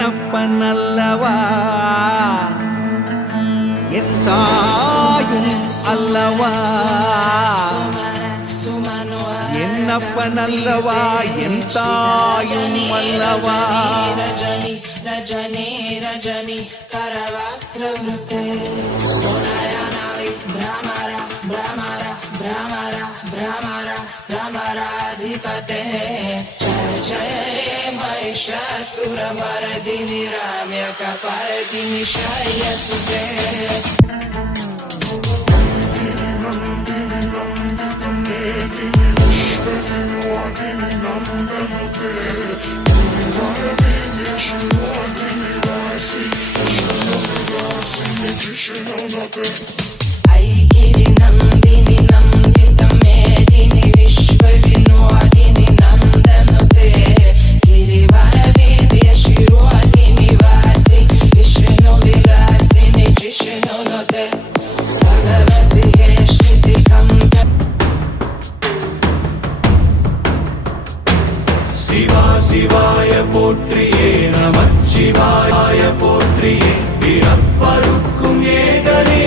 என்னப்பனல்லவா என் தாயும் அல்லவா என்னப்பனல்லவா என் தாயும் அல்லவா ரஜனி ரஜனி ரஜனி கரவாக்ரவృతే சோனயானாரி பிரமர பிரமர பிரமர பிரமர பிரமராதிபதே ஜய महिषासुरमर्दिनि राम्यकपर्दिनि शय्यसुते ऐगिरि नन्दिनि नन्दितं मेदिनि विश्वविनोदिनि नन्दनुते गिरिवरवीर्य शिरोधिनि वासि विष्णुविलासिनि जिष्णुनुते भगवति हे श्रुतिकम्प शिवा शिवाय पोत्रिये नमः शिवाय पोत्रिये பிறப்பருக்கும் ஏகனே